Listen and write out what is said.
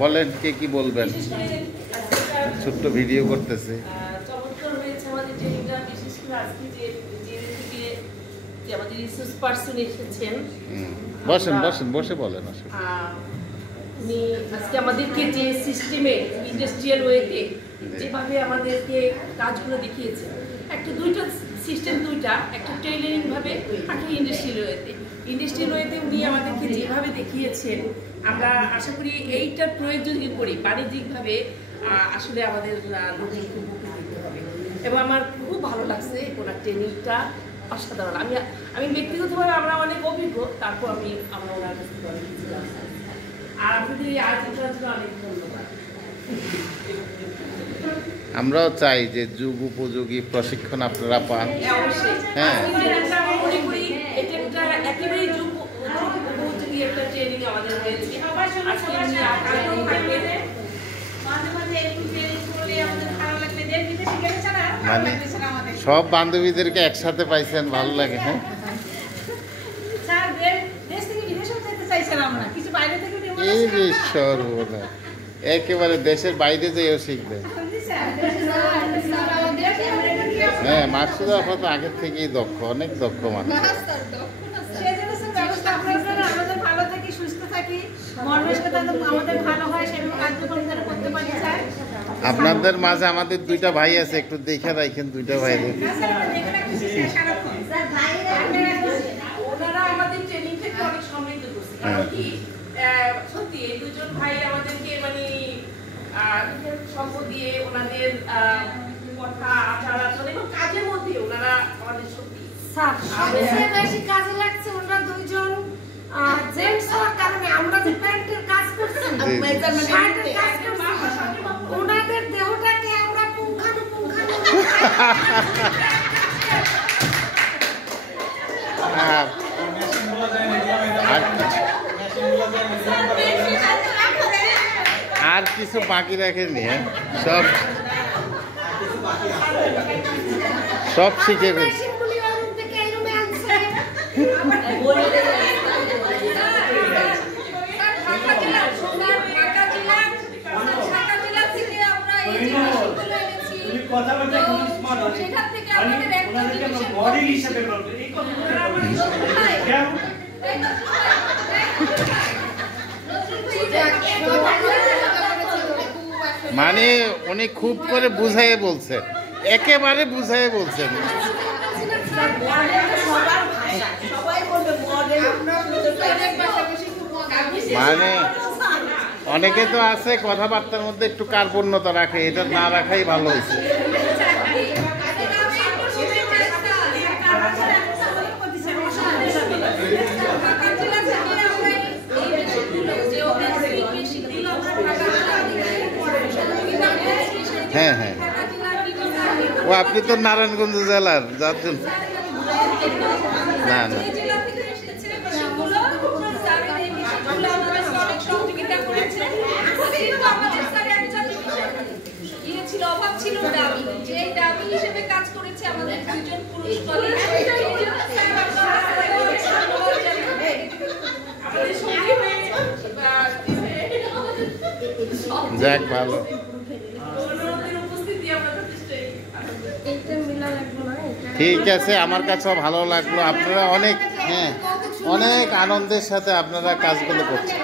বলেন কে কি বলবেন। ছোট্ট ভিডিও করতেছে। চমৎকার হয়েছে আমাদের ট্রেনিংটা, বিশেষ করে আজকে যে আমাদের রিসোর্স পার্সন এসেছেন। বসেন বসেন, বসে বলেন আসলে। উনি আজকে আমাদেরকে যে সিস্টেমে ইন্ডাস্ট্রিয়াল ওয়েতে যেভাবে আমাদেরকে কাজগুলো দেখিয়েছে, দুইটা সিস্টেম, একটা টেইলারিং ভাবে, একটা ইন্ডাস্ট্রিয়াল ওয়েতে উনি আমাদেরকে যেভাবে দেখিয়েছেন, আমরা আশা করি এইটার প্রয়োগ যদি করি বাণিজ্যিকভাবে, আসলে আমাদের লোকজন খুব উপকৃত হবে। এবং আমার খুব ভালো লাগছে ওনার ট্রেনিংটা, অসাধারণ। আমি ব্যক্তিগতভাবে আমরা অনেক অভিজ্ঞ, তারপর আমরা ওনার কাছে অনেক কিছু জানতে। আর আপনাদের এই আয়োজনটার জন্য অনেক ধন্যবাদ। আমরাও চাই যে যুগ উপযোগী প্রশিক্ষণ আপনারা পান। হ্যাঁ, এটা একটা একেবারেই যুগ উপযোগী একটা ট্রেনিং আমাদের হয়েছে। মানে সব বান্ধবীদেরকে একসাথে পাইছেন, ভালো লাগে। হ্যাঁ, একেবারে দেশের বাইরে যেও শিখবে। হ্যাঁ, মাকসুদা আপা তো আগের থেকেই দক্ষ, অনেক দক্ষ মানুষ। আপনাদের মাঝে আমাদের দুইটা ভাই আছে, একটু দেখে রাখেন দুইটা ভাইদের। সত্যি এই দুজন ভাই আমাদেরকে মানে সম্পদ দিয়ে ওনাদের কথা, আচার আচরণ এবং কাজের মধ্যে ওনারা আমাদের সত্যি সবচেয়ে বেশি কাজে লাগছে ওনারা দুইজন জেন্টস হওয়ার কারণে। আমরা যে প্যান্টের কাজ করছি, শার্টের কাজ করছি, ওনাদের দেহটাকে আমরা পুঙ্খানুপুঙ্খানু আর কিছু বাকি রাখেনি। সব শিখে গেছে। মানে উনি খুব করে বুঝাইয়ে বলছেন, একেবারে বুঝাইয়ে বলছেন। মানে অনেকে তো আছে কথাবার্তার মধ্যে একটু কার্পণ্যতা রাখে, এটা না রাখাই ভালো হয়েছে। হ্যাঁ হ্যাঁ, ও আপনি তো নারায়ণগঞ্জ জেলার, যার জন্য না না যাক ভালো। ঠিক আছে, আমার কাছেও ভালো লাগলো। আপনারা অনেক অনেক আনন্দের সাথে আপনারা কাজগুলো করছেন।